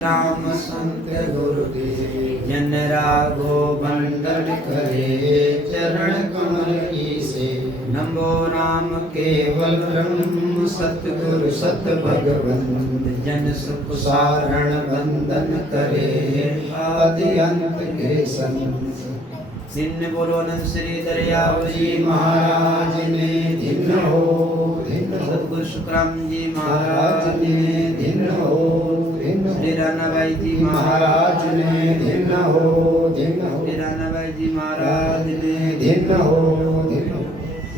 राम संत गुरुदेव जन राघो बंदन करे चरण कमल की से नमो राम केवल ब्रह्म सतगुरु सत भगवंत जन सुख सारण बंदन करे आदि अंत के संत दिन बोलो अनंत श्री दरियाव जी महाराज ने दिन हो दिन सतगुरु सुखराम जी महाराज ने दिन हो श्री रानाबाई जी महाराज ने दिन हो श्री रानाबाई जी महाराज ने दिन हो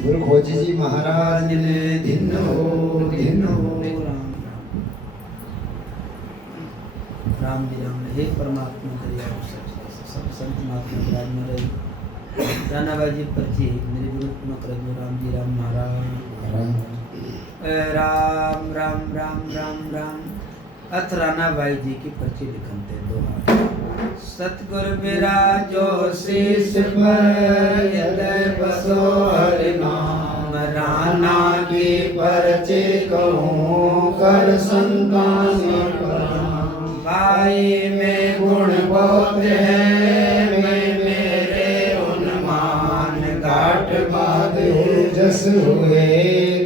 गुरु खोजी जी महाराज ने दिन हो राम जी राम हे परमात्मा दरिया सब संत महात्मा विराज में रही रानाबाई जी पर्ची मेरे गुरु मकरंद राम जी राम महाराज राम राम राम राम राम अथ रानाबाई जी की पर्ची लिखनते दो हाथ सतगुरु विराजो शीश पर हृदय बसो हरि नाम राना की पर्ची कहूँ कर संतान भाई में गुण बहुत है मैं मेरे उन्मान घाट बाद जस हुए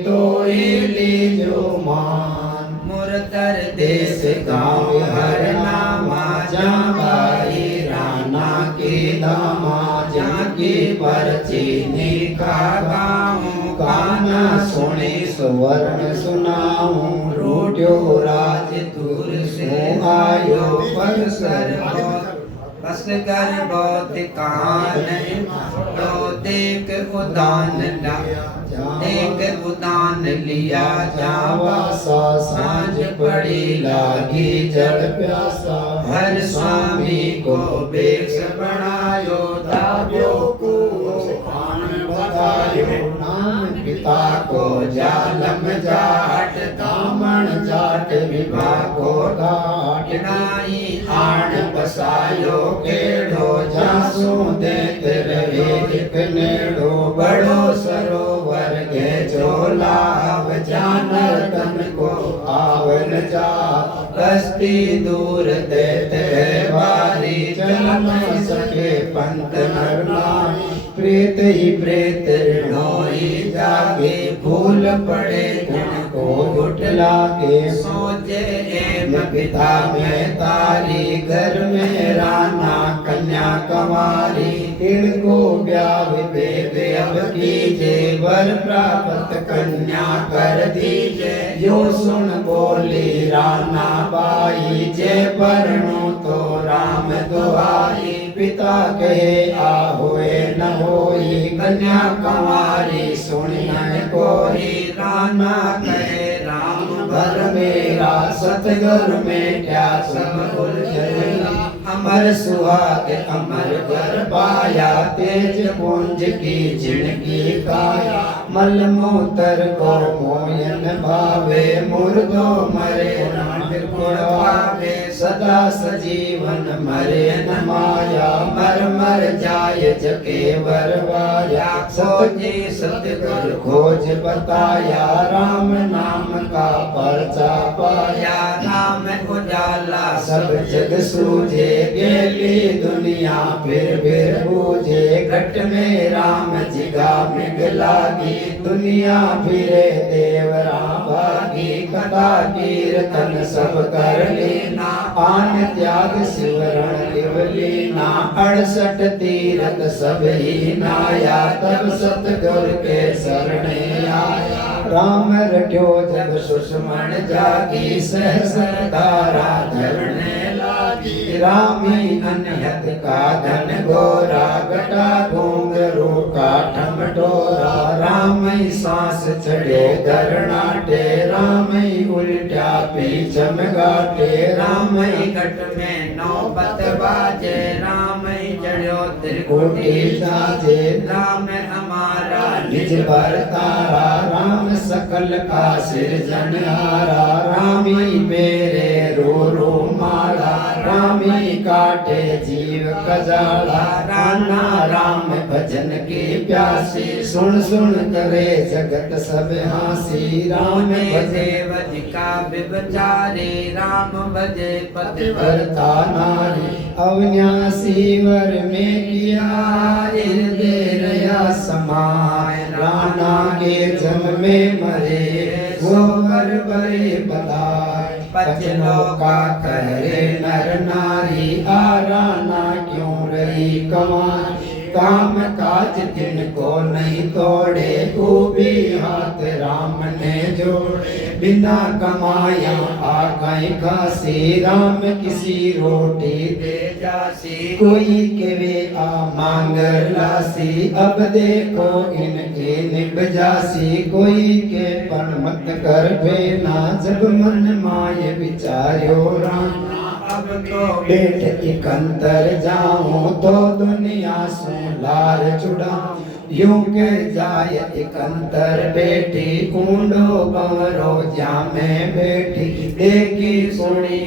तो लीजो मान मुरतर देश गाँव हर नामा जा भाई राना की दामा जा की पर्ची निका गाऊं गाना सुने सुवर्ण सुनाऊं रोट्यो राज दूर से आयो पर सर बस कर बहुत कान तो देख उदान एक उदान लिया जावा सांझ पड़ी लागी जल प्यासा हर स्वामी को बेक्ष बनायो दाव्यो को आन बतायो नाम पिता को जालम जाट दामन जाट विवाह को घाट नाई आण बसायो केड़ो जासू देत रहे एक नेड़ो बड़ो सरोवर गे चोला अब जानर तन को आवन जा बस्ती दूर देते बारी चल न सके पंत नर नारी प्रेत ही प्रेत ऋणोई जागे भूल पड़े गुण को उठला के सोचे एम पिता में तारी घर में राना कन्या कमारी तिड़को ब्याह वेद अब कीजे वर प्राप्त कन्या कर दीजे यो सुन बोली राना बाई जे परणो तो राम दुआई पिता कहे आ होए न होई कन्या कुमारी सुनी न कोई राना कहे राम भर मेरा सतगुर में क्या सब उलझन अमर सुहाग अमर घर पाया तेज पुंज की जिनकी काया मल मूत्र को मोयन भावे मुर्दो मरे निर्गुण भावे सदा सजीवन मरे न माया मर मर जाय जके वरवाया सोजे सतगुर खोज बताया राम नाम का पर्चा पाया राम उजाला सब जग सूझे गेली दुनिया फिर बूझे घट में राम जिगा मिग लागी दुनिया फिरे देवरा भागी कथा कीर्तन सब कर लेना आन त्याग शिवरण लिवलीना 68 तीरथ सब ही नाया तब सतगुर के शरणे आया राम रट्यो जब सुषमण जागी सहस्र धारा धरने लागी रामी अनहद का धन गोरा घटा घूंघरू का ठमटोरा राम सांस चढ़े धरनाटे राम उल्टा पीछम गाटे राम घट में नौबत बाजे राम चढ़ो त्रिकुटी साजे राम हमारा निज भरतारा राम सकल का सिरजनहारा रामी मेरे रो रो माला रामी काटे जीव कजाला राना राम भजन की प्यासी सुन सुन करे जगत सब हासी राम भजे वजिका विचारे राम भजे पतिव्रता नारी अविनाशी वर में किया हृदय रया समाय राना के जन्म में मरे वो वर बड़े बताए पचलो का करे नर नारी आराना क्यों रही कमाई काम काज दिन को नहीं तोड़े खूबी हाथ राम ने जोड़े बिना कमाया आ गई खासी राम किसी रोटी दे जासी कोई के वे आ मांग लासी अब देखो इनके निभ जासी कोई के पर मत कर भेना जब मन माय विचार्यो राम अब तो बेट इकंतर जाऊं तो दुनिया सु लार चुड़ा यूं के जाय इकंतर बेटी कुंडो बवरो जामे बेटी देखी सुनी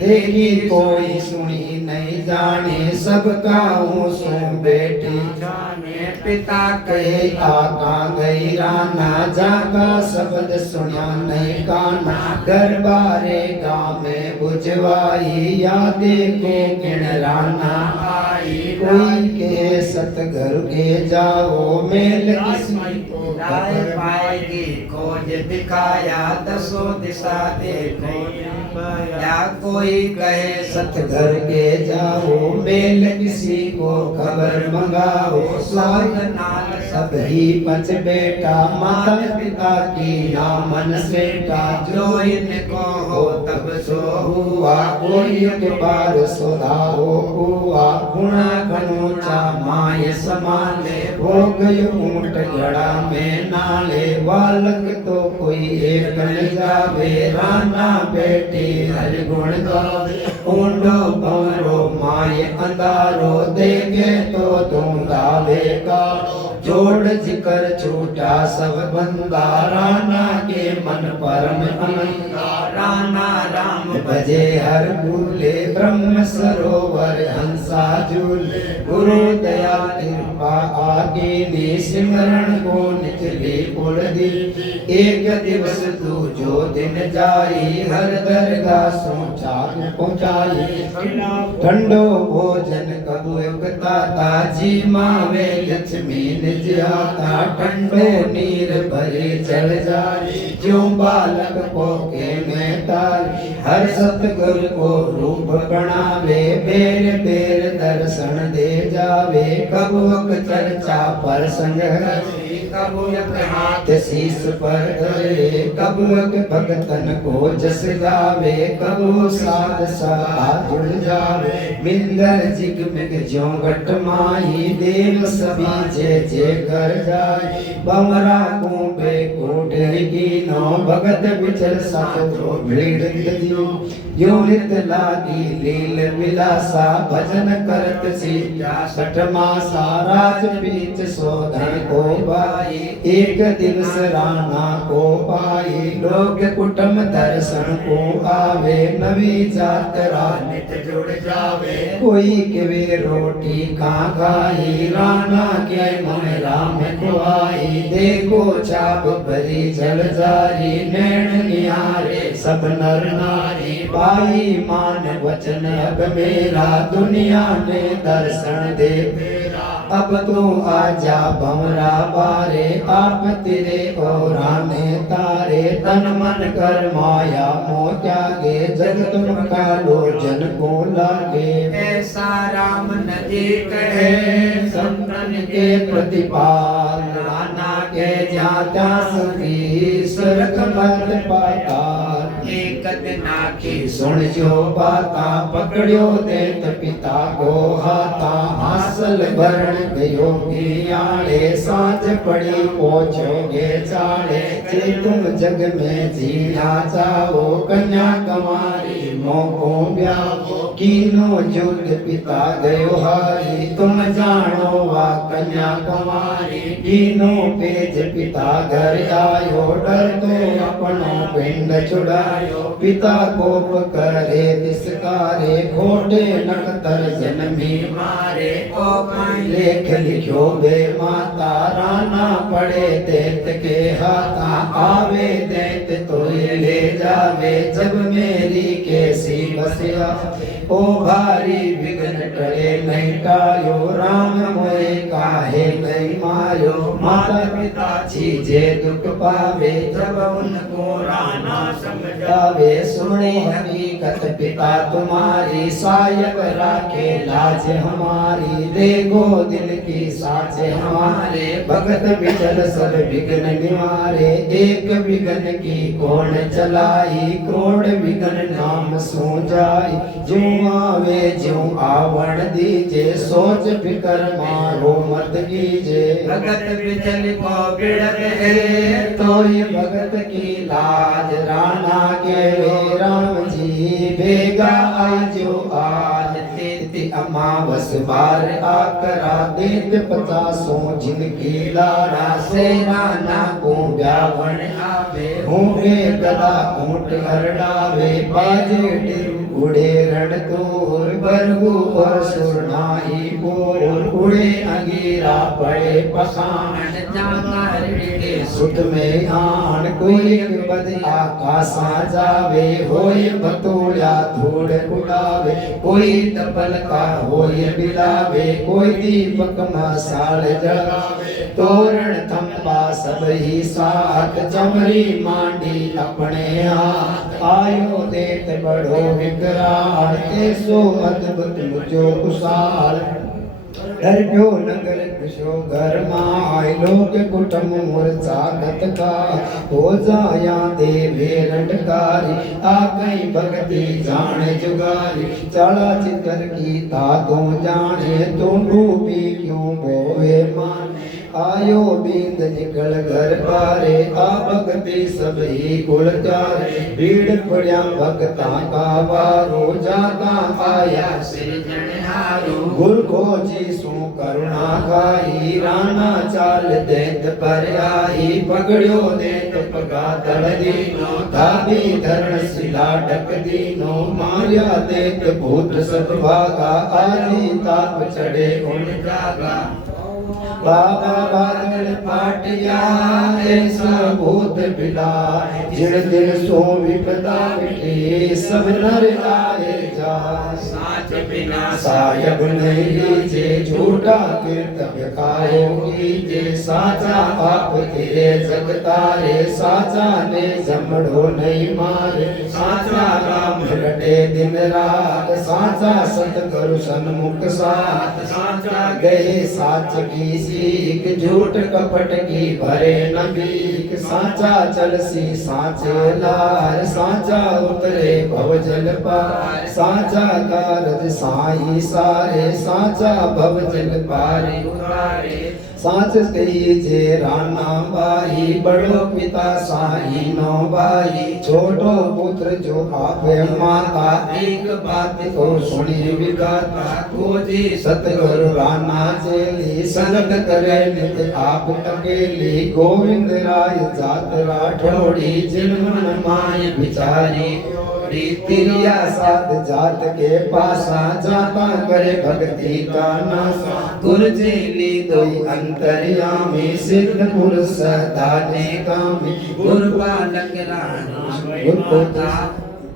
देखी कोई सुनी नहीं जाने सबका हूँ सुन बेटी जाने पिता कहे आका गई राना जाका शब्द सुना नहीं काना घर बारे गाँव में बुझवाई या देखो किण राना आई कोई के सतगुरु के जाओ मेल किसी को राय पाएगी खोज दिखाया दसों दिशा देखो या कोई कहे सतगुरु के जाओ मेल किसी को खबर मंगाओ स्वर्ग नाल सब ही पंच बेटा माता पिता की नामन सेटा जो इनको हो तब सो हुआ कोई के बार सोधा हो हुआ गुणा खनोचा माय समाले हो गयो ऊंट गड़ा में नाले बालक तो कोई एक न जावे राना बेटी हर गुण गावे ऊंडो बवरो माय अंधारो देखे तो तुम गावे का जोड़ जिकर छूटा सब बंदा राना के मन परम आनंदा राना राम भजे हर भूले ब्रह्म सरोवर हंसा झूले गुरु दया कृपा आगे ने सिमरण को निचली पुल दी एक दिवस तू जो दिन जाई हर दरगाह सोचा पहुंचाई ठंडो भोजन कबू उगता ताजी मावे लक्ष्मी निज आता ठंडो नीर भरे चल जाए जो बालक पोके में तारी हर सतगुरु को रूप बनावे बेर बेर दर्शन दे जावे कबूक चर्चा पर संग कबूक हाथ शीस पर धरे कबूक भगतन को जस गावे कबू साध सहा जुड़ जावे मिंदर जिगमिग ज्यों घट माही देव सभी जे जे कर जाए बमरा कुंबे कोटगी नो भगत बिचल साथ जो भीड़ दियो यो नित लागी लील विलासा भजन करत सीता सठ मासा राज पीच सोधन को पाई एक दिवस राना को पाई लोग कुटुंब दर्शन को आवे नवी जातरा नित जुड़ जावे कोई के वे रोटी खा खाई राना के मन राम को आई देखो चाप भरी जल जारी नैन निहारे सब नर नारी पाई मान वचन अब मेरा दुनिया ने दर्शन दे अब तू आजा भंवरा बारे आप तेरे औराने तारे तन मन कर माया मोह त्यागे जग तुम का लोचन को लागे ऐसा राम नजीक है संतन के प्रतिपाल राना के जाता सभी स्वर्ग मत पाताल एक दिना की सुन जो बाता पकड़ियो देत पिता को हाथा हासिल भरण गयो आड़े सांझ पड़ी पहुंचोगे चाड़े जे तुम जग में जीना चाहो कन्या कमारी मोको ब्याहो कीनो जुग पिता गयो हारी तुम जानो वा कन्या कमारी कीनो पेज पिता घर आयो डर तो अपनो पिंड छुड़ायो पिता कोप करे तिसकारे खोटे नकतर जन्मी मारे ओ लेख लिखो बे माता राना पड़े देत के हाथा आवे देत तो ले जावे जब मेरी कैसी बसिया ओ भारी विघ्न टले नहीं टायो राम मोए काहे नहीं मारो माता पिता चीजे दुख पावे जब उनको राना समझावे सुने हकीकत पिता तुम्हारी सायक राखे लाज हमारी देखो दिल की साच हमारे भगत विचल सब विघ्न निवारे एक विघ्न की कौन चलाई करोड़ विघ्न नाम सो जाई जो आवे जो आवण दीजे सोच फिकर मारो मत कीजे भगत विचल को बिड़त है तो ये भगत की लाज राना के वे राम जी बेगा आजो आज तेती अमावस बार आकरा देत 50 जिनकी लाड़ा से राना को ब्यावन आवे होंगे गदा ऊंट हरडावे बाजे उड़े रण तोर बरगु और सुरनाई बोर उड़े अंगीरा पड़े पखान जाकर के सुत में आन कोई बद आकाशा जावे होय बतोड़ा धूड़ उड़ावे कोई तपल का होय बिलावे कोई दीपक मसाल जलावे तोरण थंबा सब ही साथ चमरी मांडी अपने हाथ आयो देत बड़ो विकराल ऐसो अद्भुत मुझो कुशाल डरभ्यो नगर कुशो घर माय लोक कुटुम मूर्छागत का हो जाया देवे रंडकारी आ कई भक्ति जाने जुगारी चला चितर की तातों जाने तो डूबी क्यों बोवे मान आयो बींद निकल घर बारे आ भक्ति सब ही कुल जारे भीड़ पड़िया भक्ता का वारो जाता आया सिरजनहारो गुर को जी सो करुणा खाई राना चाल देत पर आई पकड़ियो देत पगा तड़ दीनो धाबी धरण शिला ढक दीनो मारिया देत भूत सब भागा आदि ताप चढ़े उन जागा बाबा बादल पाटिया ऐसा भूत बिला जिन दिन सो विपदा मिटे सब नर आए जा साच बिना सायब नहीं लीजे झूठा कीर्तव्य कायो कीजे साचा आप तेरे जगतारे साचा ने जमड़ो नहीं मारे साचा राम रटे दिन रात साचा सतगुरु सन्मुख साथ साचा गए साच की सीख झूठ कपट की भरे न भीख साचा चलसी साचे लार साचा उतरे भव जल पार साचा कारज साई सारे साचा भव जल पारे उतारे साच कही जे राना बाई बड़ो पिता साई नो बाई छोटो पुत्र जो आप माता एक बात को सुनी विगाता को जी सतगुरु राना चेली संगत करे नित आप अकेली गोविंद राय जात राठौड़ी जिन मन माय विचारी प्रीतिया साथ जात के पासा जाता करे भक्ति का नासा गुरु चेली दोई अंतर्यामी सिद्ध पुरुष दाने कामी गुरु बालक राना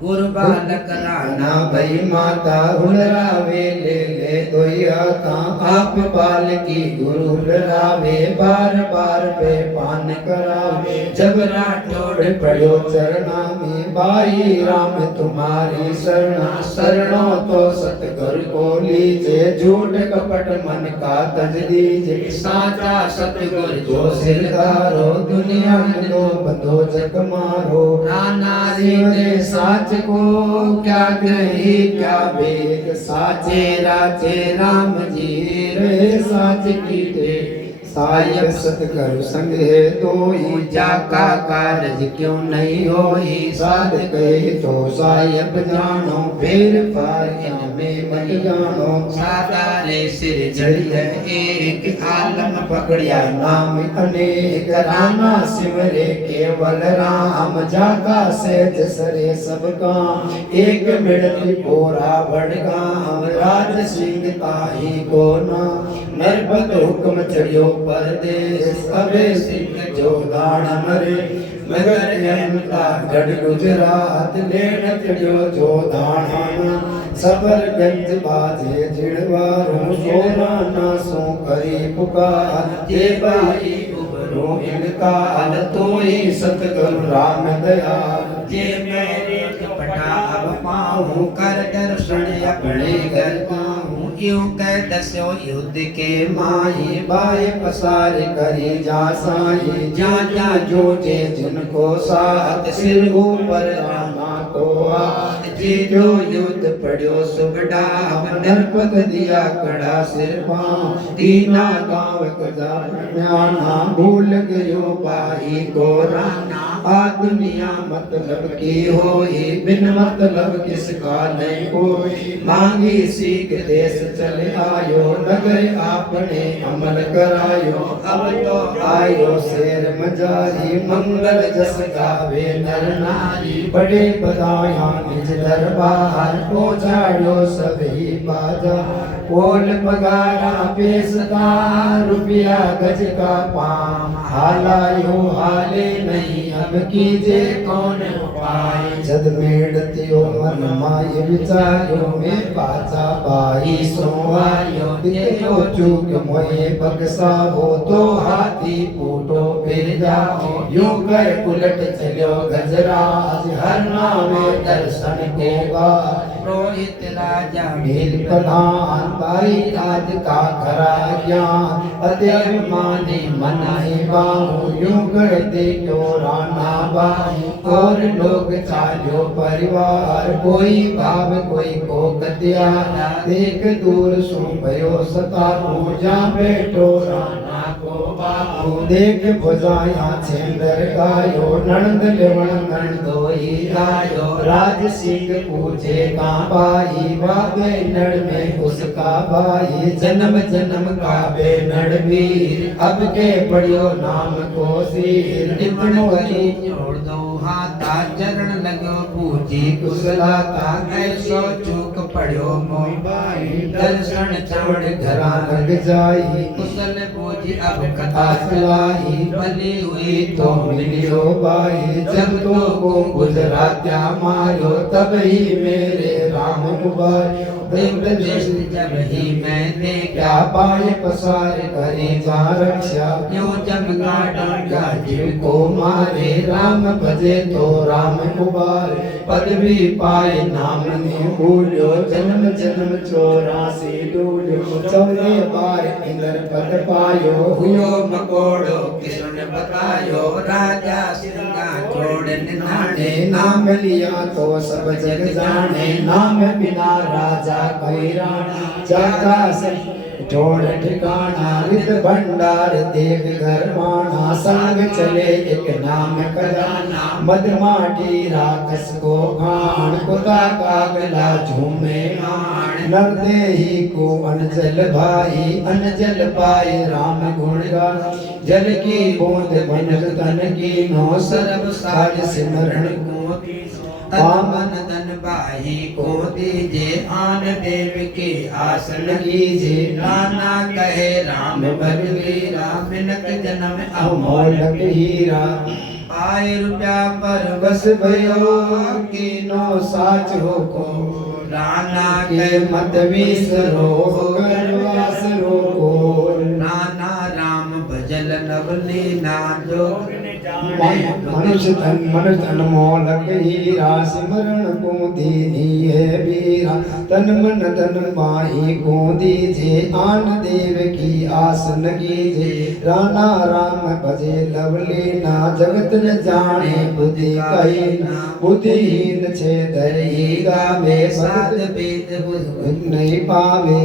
गुरु बालक राना भई माता हुलरावे ले दोया का आप बाल की गुरु हुलरावे बार बार पे पान करावे जब राठौड़ पड़ो चरना में भाई राम तुम्हारी शरणा शरणों तो सतगुरु को लीजे झूठ कपट मन का तज दीजे साचा सतगुरु जो सिरदारो दुनिया में दो बंदो जग मारो राना रे साच को क्या कही क्या भेद साचे राचे राम जी रे साच की दे साहिब सतगुरु संग है दोई, ऊंचा का कारज क्यों नहीं होई, साध कहे तो साहिब जानो, फेर पार इनमें मत जानो। साधारे सिर जड़िया एक, आलम पकड़िया नाम अनेक, राना सिमरे केवल राम, जाका सहज सरे सब काम, एक मिनट पोरा बड़गाम, राज सिंह ताही को नाम, नरपत हुक्म चढ़ियो परदेश, अबे सिंह जो दान मरे, मगर अहमता गढ़ गुजरात, लेन चढ़ियो जो दान, सबर गंज बाजे जिड़वारो, सोना ना सो करी पुकार, जे बाई उबरो इनकाल, तोई सतगुरु राम दयाल, जे मेरे कपटा अब पाऊं, कर दर्शन अपने घर पाऊं, यूं कह दस्यो युद्ध के माही, बाय पसार करी जा साई, जा जा जो जे जिनको साथ, सिर ऊपर रामा को हाथ, जी जो युद्ध पढ़्यो सुबडाव, नरपत दिया कड़ा सिर पांव, दीना गाँव कदा प्याना, भूल गयो पाई को राना, आ दुनिया मतलब की होई, बिन मतलब किसका नहीं कोई, मांगी सीख देश चले आयो, नगर आपने अमल करायो, अब तो आयो शेर मजारी, मंगल जस गावे नर नारी, बड़े बधाया निज दरबार, पहुंचायो सभी बाजार, पोल पगारा पेशदा, रुपया गज का पाम, हालायो हाले नहीं, अब कीजे कौन उपाय, जद मेड़तियो मन माय विचार्यो, में पाचा पाई सोवायो, तेरो चूक मोये बक्सा हो, तो हाथी पूटो फिर जाओ, यूं कर उलट चलो गजराज, हर नामे दर्शन के बाद, रोहित राजा नील प्रधान, भाई राज का खरा ज्ञान, अतएव माने मनाए बाहु, यूं करते क्यों राना बाहु, और लोग चालो परिवार, कोई भाव कोई को कतिया, देख दूर सो भयो सता, पूजा बैठो राना को बाहु, देख भुजाया छेंदर गायो, नंद लेवण नंदोई आयो, राज सिंह पूछे का पाई, बाबे नड़ में उसका भाई, जन्म जन्म का बेनड़ वीर, अब के पढ़ियो नाम को सिर, इतनो ही जोड़ दो हाथा, चरण लगो पूजी कुशलाता, ऐसो चूक पढ़ियो मोई भाई, दर्शन छोड़ घरा लग जाई, कुशल पूजी अब कथा सुनाई, भली हुई तो मिलियो भाई, जब तो को गुजरात्या मारो, तब ही मेरे राम उबारियो, देश जब ही मैंने क्या पाए पसार करे जा रक्षा, यूं चमका डंका जीव को मारे, राम भजे तो राम उबारे, पदवी पाए नाम ने भूल्यो, जन्म जन्म 84 डूल्यो, 14 बार इंद्र पद पायो, हुयो मकोड़ो कृष्ण बतायो, राजा सिंगा छोड़ निनाने, नाम लिया तो सब जग जाने, नाम बिना राजा कोई राणा, जाता से जोड़ ठिकाना, रित भंडार देव घर माना, संग चले एक नाम खजाना, मधमाटी राक्षस को खान, खुदा का गला झूमे आन, नरदेही को अनजल भाई, अनजल पाए राम गुण गान, जल की बूंद बनक तन की नो, सर्व साज सिमरण को पावन धन बाही को दीजे, आन देव के आसन कीजे, नाना कहे राम बलवीरा, मिनक जन्म अमोलक हीरा, आए रुपया पर बस भयो, कीनो साच हो को, राना के मत विसरो, गरवास रोको, नाना राम भजल नवली ना जो, मनुष्य तन मोलक हीरा, सिमरण को दीजिए वीरा, तन मन धन माही को दीजिए, आन देव की आसन कीजिए, राना राम भजे लवली ना, जगत न जाने बुद्धि कही ना, बुद्धिहीन छे धरी गावे, साध वेद बुझ नहीं पावे,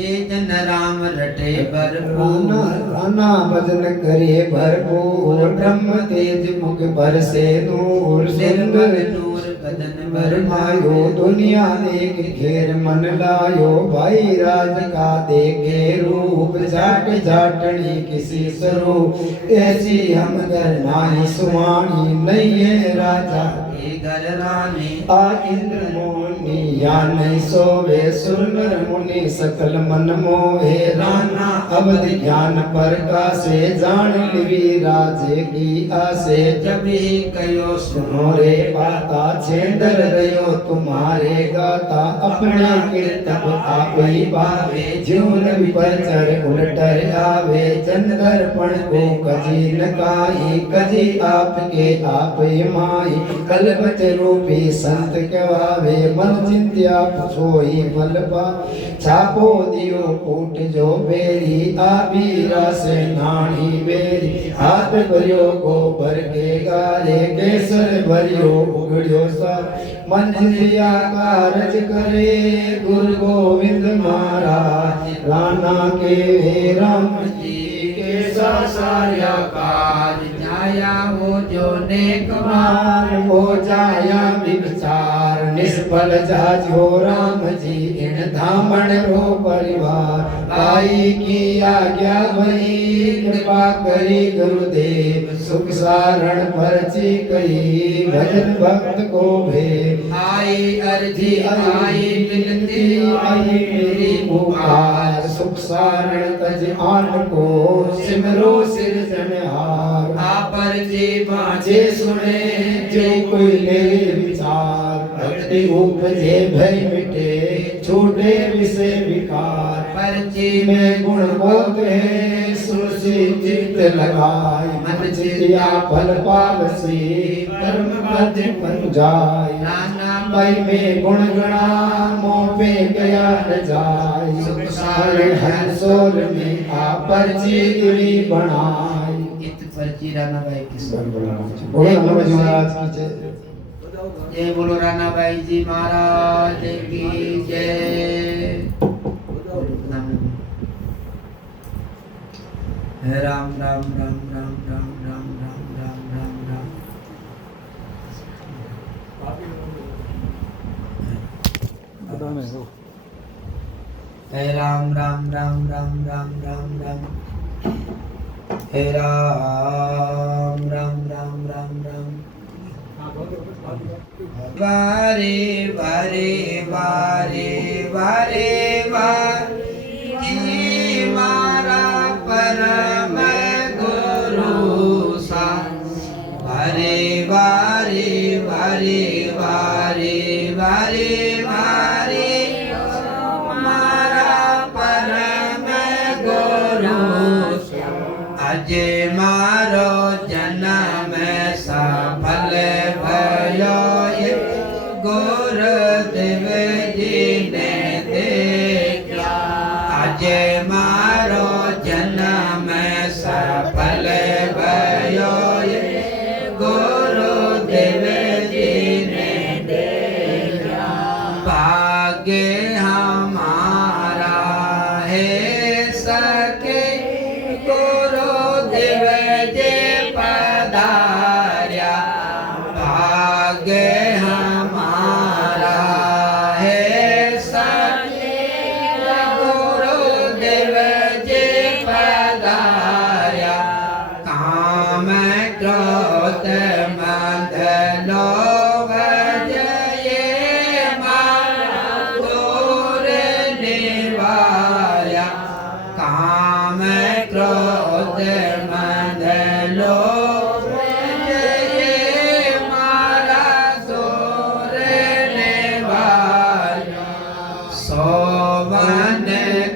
ये जन राम रटे भरपूर राना भजन करे भरपूर ब्रह्म तेज मुख बरसे नूर सुंदर नूर बदन भरमायो दुनिया देख घेर मन लायो भाई राज का देखे रूप जाट जाटनी किसी स्वरूप ऐसी हम घर नाई सुवाणी नहीं है राजा घर रानी आ इंद्र मोनी या नहीं सोवे सुरनर मुनि सकल मन मोहे राना अवध ज्ञान प्रकाशे जान लिवी राजे की आसे जब ही कयो सुनो रे बाता छेंदर रयो तुम्हारे गाता अपने कीर्तन आप ही पावे जीवन विपचर उलटर आवे जन दर्पण को कजी नकाई कजी आपके आप ही माई कलबत रूपी संत कहवावे मन चिंत्या सोई मलबा छापो दियो कूट जो बेरी आबीरा से नाणी बेरी हाथ भरियो गोबर के गारे केसर भरियो उगड़ियो सा मन चिंत्या कारज करे गुरु गोविंद महाराज राना के राम जी के सारिया कार न्याया वो जो नेकवार हो जाया विचार निष्फल जाजो राम जी इन धामण रो परिवार आई की आज्ञा भई कृपा करी गुरुदेव सुख सारण परची कही भजन भक्त को भे आई अर्जी आई मिलती आई मेरी पुकार सुख सारण तज आन को सिमरो सिरजनहार पर जी बाजे सुने जो कोई ले विचार भक्ति उपजे भय मिटे छूटे विषय विकार परची में गुण बोलते सुरसी चित्त लगाई मन चितिया फल पावसी कर्म पद पर जाय नाना मई में गुण गणा मोह पे गया न जाय सुख सारण हंसोर में आ परची गिरी बनाई इत परची राना भाई की बोलो नमः महाराज की जय जय बोलो राना भाई जी महाराज की जय राम राम राम राम राम राम राम राम राम राम हे राम राम राम राम राम राम राम हे राम राम राम राम राम वारे वारे वारे वारे वारे मारा परम गुरु सा वारे वारे वारे वारे वारे वारे मारा परम गुरु अज मारो जन्म सफल भयो ये गुरुदेव जी ने देखा अज मारो जन्म सफल भयो ये गुरुदेव जी ने देखा भाग्य हमारा है सके गुरुदेव जी पधार्या भाग्य हमारा है सके गुरुदेव जी पधार्या काम क्रोध मद लोभ जय मारा दूर निवार्या काम क्रोध मद लोभ जय मारा दूर निवार्या सोवन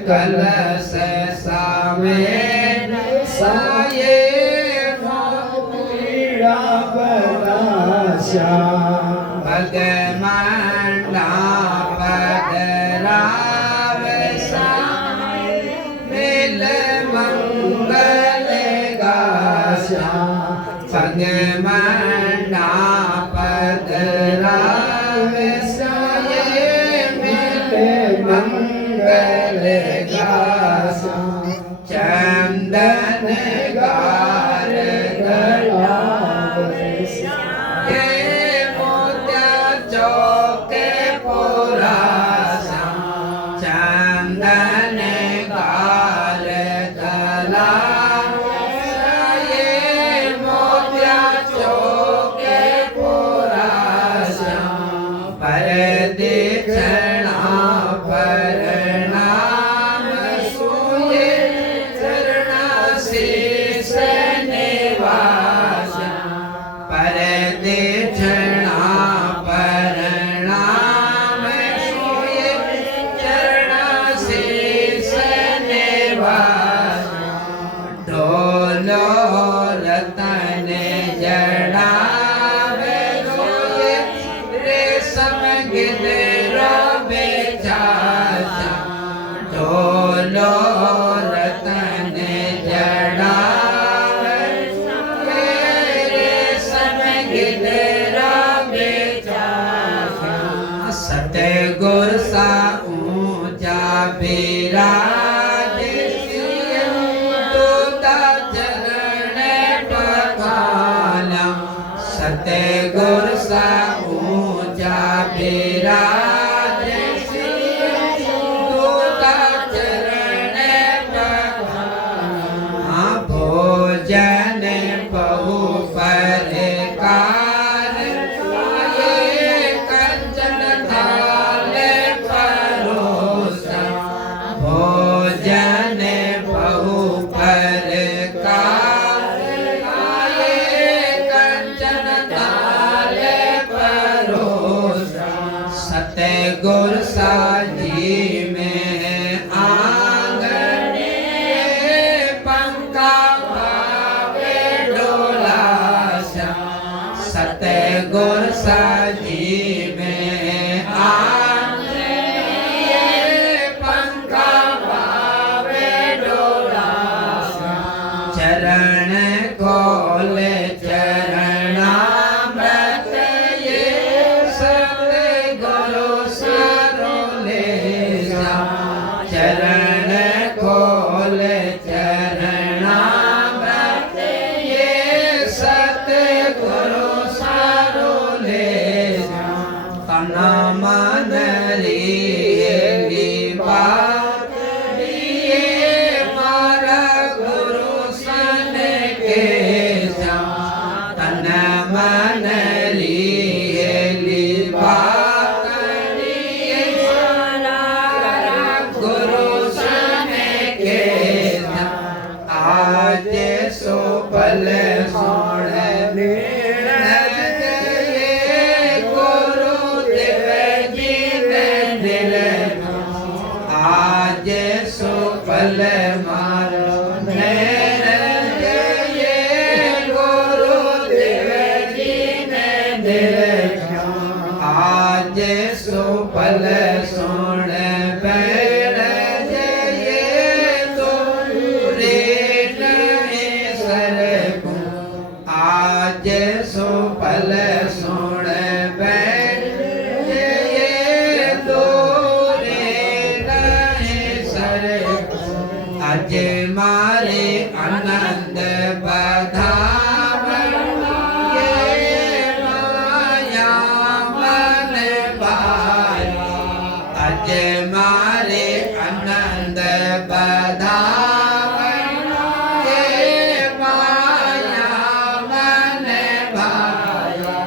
कलश सामें साये पीड़ा बराशा भगमंडा पदराव साय मिल मंगल गाशा भगमंडा पदराव साय मिल मंगल गाशा ढोलो रतन जड़ावे रेशम गिदरा बेचारा सतगुर सा ऊंचा विराज तोता चरण पखाला सतगुर सा ऊंचा विराज तोता चरण पखाला भोजन बहु परकार कंचन थाल परोसा भोजन बहु परकार कंचन थाल परोसा सतगुर साजी में आंगने पंखा पावे डोलासा सतगुर साजी में आंगने पंखा पावे डोलासा चरण खोले चरणामृत ये सतगुरु सरोले चरण खोले चरणामृत ये सतगुरु सरोले तना मन री बात दिए मारा गुरु सन के तन मन री बात दिए मारा गुरु सन के आज सो पल सोण गुरु देव जी ने दिल आज सो पल मारो ये गुरु देव जी ने दिल आज सो पल सोण बैठ ये तो रे नहीं सर को आज सो पल सोण बैठ ये तो रे नहीं सर आज मारे आनंद बधावन ये माया मन पाया आज मारे आनंद बधावन ये माया मन पाया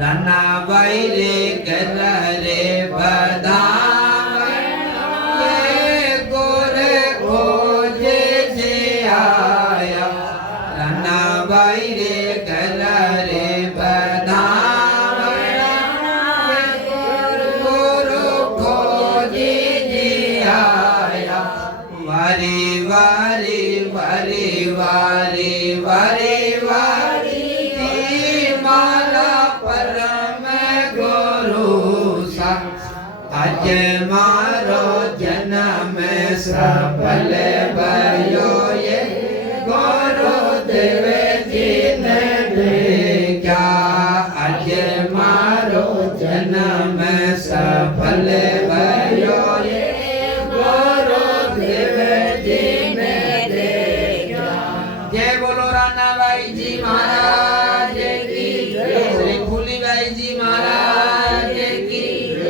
रना वैरे कर रे बधावन ये गुर खोजे जे आया रना वैरे कर रे बधावन ये गुरु खोजे जे आया वारी वारी वारी वारी वारी वारी माला परम गुरु सा आज मारो जन्म सफल भयो ये गुरु देव जी ने देखा आज मारो जन्म सफल भयो ये गुरु देव जी ने देखा जय बोलो राणा भाई जी महाराज की श्री फूली भाई जी महाराज की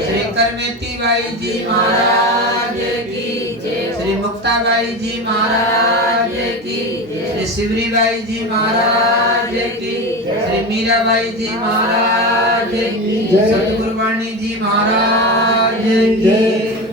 श्री करमेती भाई जी महाराज की श्री मुक्ता भाई जी महाराज की श्री शिवरी भाई जी महाराज की श्री मीरा भाई जी महाराज की सतगुरु वाणी जी महाराज की